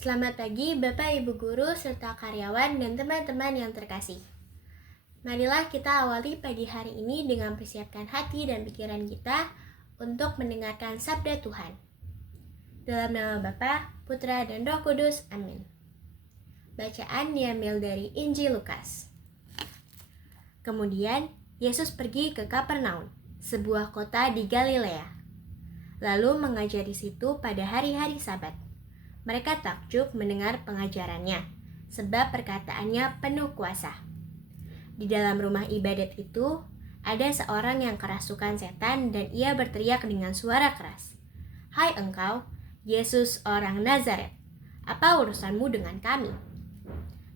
Selamat pagi Bapak Ibu Guru serta karyawan dan teman-teman yang terkasih. Marilah kita awali pagi hari ini dengan persiapkan hati dan pikiran kita untuk mendengarkan sabda Tuhan. Dalam nama Bapa, Putra, dan Roh Kudus. Amin. Bacaan diambil dari Injil Lukas. Kemudian Yesus pergi ke Kapernaum, sebuah kota di Galilea, lalu mengajar di situ pada hari-hari Sabat. Mereka takjub mendengar pengajarannya, sebab perkataannya penuh kuasa. Di dalam rumah ibadat itu, ada seorang yang kerasukan setan dan ia berteriak dengan suara keras, "Hai engkau, Yesus orang Nazaret, apa urusanmu dengan kami?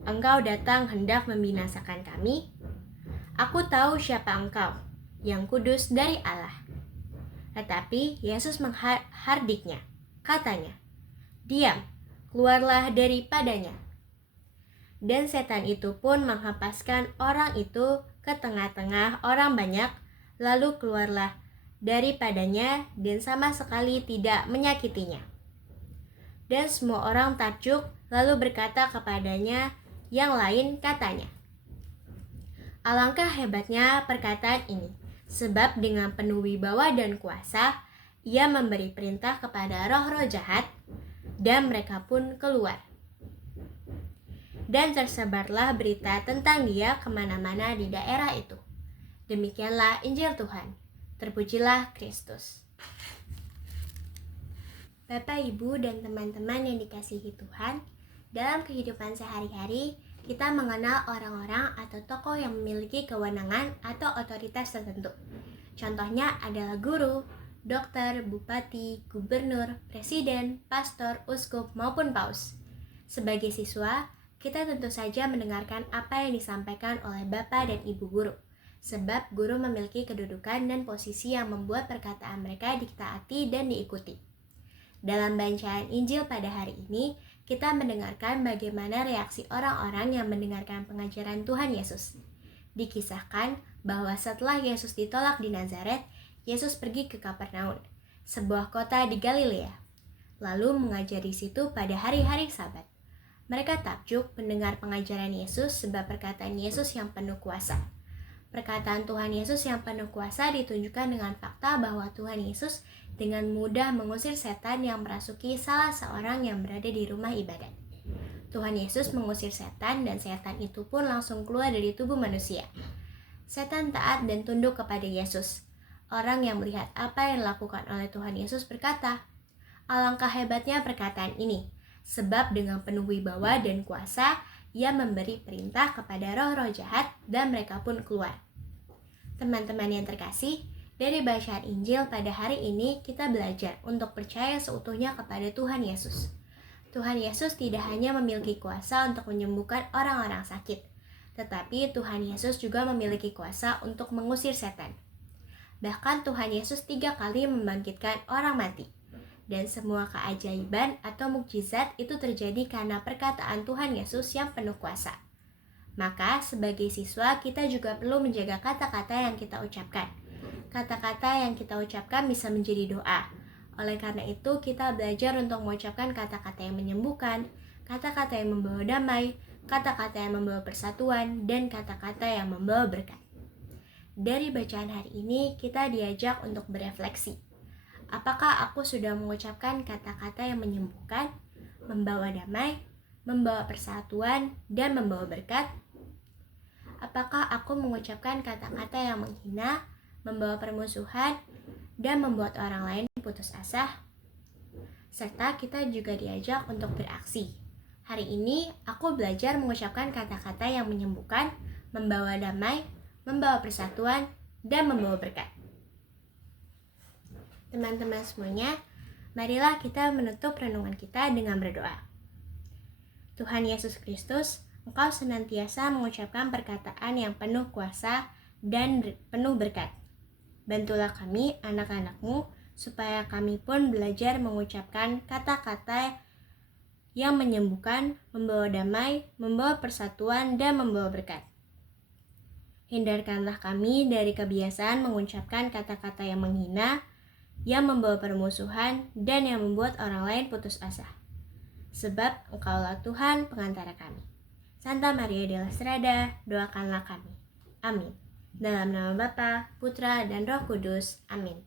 Engkau datang hendak membinasakan kami? Aku tahu siapa engkau, yang kudus dari Allah." Tetapi Yesus menghardiknya, katanya, "Diam, keluarlah daripadanya." Dan setan itu pun menghempaskan orang itu ke tengah-tengah orang banyak, lalu keluarlah daripadanya dan sama sekali tidak menyakitinya. Dan semua orang takjub lalu berkata kepadanya yang lain katanya, "Alangkah hebatnya perkataan ini, sebab dengan penuh wibawa dan kuasa, ia memberi perintah kepada roh-roh jahat, dan mereka pun keluar. Dan tersebarlah berita tentang dia kemana-mana di daerah itu. Demikianlah Injil Tuhan. Terpujilah Kristus." Bapak, Ibu, dan teman-teman yang dikasihi Tuhan, dalam kehidupan sehari-hari, kita mengenal orang-orang atau tokoh yang memiliki kewenangan atau otoritas tertentu. Contohnya adalah guru, dokter, bupati, gubernur, presiden, pastor, uskup, maupun paus. Sebagai siswa, kita tentu saja mendengarkan apa yang disampaikan oleh Bapak dan Ibu guru, sebab guru memiliki kedudukan dan posisi yang membuat perkataan mereka ditaati dan diikuti. Dalam bacaan Injil pada hari ini, kita mendengarkan bagaimana reaksi orang-orang yang mendengarkan pengajaran Tuhan Yesus. Dikisahkan bahwa setelah Yesus ditolak di Nazaret, Yesus pergi ke Kapernaum, sebuah kota di Galilea, lalu mengajar di situ pada hari-hari Sabat. Mereka takjub mendengar pengajaran Yesus sebab perkataan Yesus yang penuh kuasa. Perkataan Tuhan Yesus yang penuh kuasa ditunjukkan dengan fakta bahwa Tuhan Yesus dengan mudah mengusir setan yang merasuki salah seorang yang berada di rumah ibadat. Tuhan Yesus mengusir setan dan setan itu pun langsung keluar dari tubuh manusia. Setan taat dan tunduk kepada Yesus. Orang yang melihat apa yang dilakukan oleh Tuhan Yesus berkata, "Alangkah hebatnya perkataan ini, sebab dengan penuh wibawa dan kuasa, ia memberi perintah kepada roh-roh jahat dan mereka pun keluar." Teman-teman yang terkasih, dari bacaan Injil pada hari ini kita belajar untuk percaya seutuhnya kepada Tuhan Yesus. Tuhan Yesus tidak hanya memiliki kuasa untuk menyembuhkan orang-orang sakit, tetapi Tuhan Yesus juga memiliki kuasa untuk mengusir setan. Bahkan Tuhan Yesus 3 kali membangkitkan orang mati. Dan semua keajaiban atau mukjizat itu terjadi karena perkataan Tuhan Yesus yang penuh kuasa. Maka sebagai siswa kita juga perlu menjaga kata-kata yang kita ucapkan. Kata-kata yang kita ucapkan bisa menjadi doa. Oleh karena itu kita belajar untuk mengucapkan kata-kata yang menyembuhkan, kata-kata yang membawa damai, kata-kata yang membawa persatuan, dan kata-kata yang membawa berkat. Dari bacaan hari ini kita diajak untuk berefleksi. Apakah aku sudah mengucapkan kata-kata yang menyembuhkan, membawa damai, membawa persatuan, dan membawa berkat? Apakah aku mengucapkan kata-kata yang menghina, membawa permusuhan, dan membuat orang lain putus asa? Serta kita juga diajak untuk beraksi. Hari ini aku belajar mengucapkan kata-kata yang menyembuhkan, membawa damai, membawa persatuan, dan membawa berkat. Teman-teman semuanya, marilah kita menutup renungan kita dengan berdoa. Tuhan Yesus Kristus, Engkau senantiasa mengucapkan perkataan yang penuh kuasa dan penuh berkat. Bantulah kami, anak-anak-Mu, supaya kami pun belajar mengucapkan kata-kata yang menyembuhkan, membawa damai, membawa persatuan, dan membawa berkat. Hindarkanlah kami dari kebiasaan mengucapkan kata-kata yang menghina, yang membawa permusuhan, dan yang membuat orang lain putus asa. sebab Engkaulah Tuhan pengantara kami. Santa Maria de la Strada, doakanlah kami. Amin. Dalam nama Bapa, Putra, dan Roh Kudus. Amin.